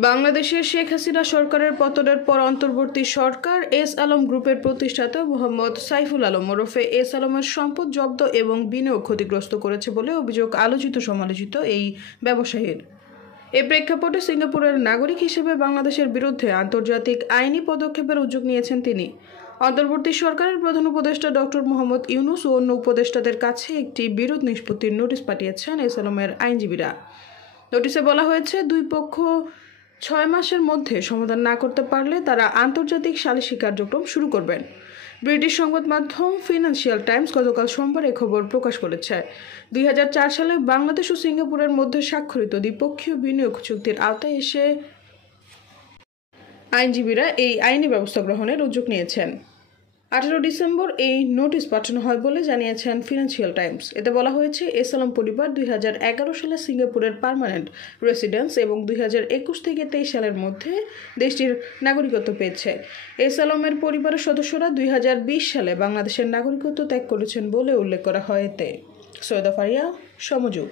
বাংলাদেশে শেখ হাসিনা সরকারের পতনের পর অন্তর্বর্তী সরকার এস আলম গ্রুপের প্রতিষ্ঠাতা মোহাম্মদ সাইফুল আলম ওরফে এস আলমের সম্পদ জব্দ এবং বিনিয়োগ ক্ষতিগ্রস্ত করেছে বলে অভিযোগ আলোচিত সমালোচিত এই ব্যবসায়ীর। এ প্রেক্ষাপটে সিঙ্গাপুরের নাগরিক হিসেবে বাংলাদেশের বিরুদ্ধে আন্তর্জাতিক আইনি পদক্ষেপের উদ্যোগ নিয়েছেন তিনি। অন্তর্বর্তী সরকারের প্রধান উপদেষ্টা ডক্টর মোহাম্মদ ইউনূস ও অন্য উপদেষ্টাদের কাছে একটি বিরোধ নিষ্পত্তির নোটিশ পাঠিয়েছেন এস আলমের আইনজীবীরা। নোটিশে বলা হয়েছে, দুই পক্ষ 6 মাসের মধ্যে সমাধান না করতে পারলে তারা আন্তর্জাতিক সালিসি কার্যক্রম শুরু করবেন। ব্রিটিশ সংবাদ মাধ্যম ফিনান্সিয়াল টাইমস গতকাল সোমবার এই খবর প্রকাশ করেছে। 2004 সালে বাংলাদেশ ও সিঙ্গাপুরের মধ্যে স্বাক্ষরিত দ্বিপক্ষীয় বিনিয়োগ চুক্তির আওতায় এসে আইনজীবীরা এই আইনি ব্যবস্থা গ্রহণের উদ্যোগ নিয়েছেন। 18 ডিসেম্বর এই নোটিশ পাঠানো হয় বলে জানিয়েছেন ফিনান্সিয়াল টাইমস। এতে বলা হয়েছে, এস আলম পরিবার 2011 সালে সিঙ্গাপুরের পার্মানেন্ট রেসিডেন্স এবং 2021 থেকে 23 সালের মধ্যে দেশটির নাগরিকত্ব পেয়েছে। এস আলমের পরিবারের সদস্যরা 2020 সালে বাংলাদেশের নাগরিকত্ব ত্যাগ করেছেন বলে উল্লেখ করা হয় এতে। সৈয়দা ফারিয়া, সমযোগ।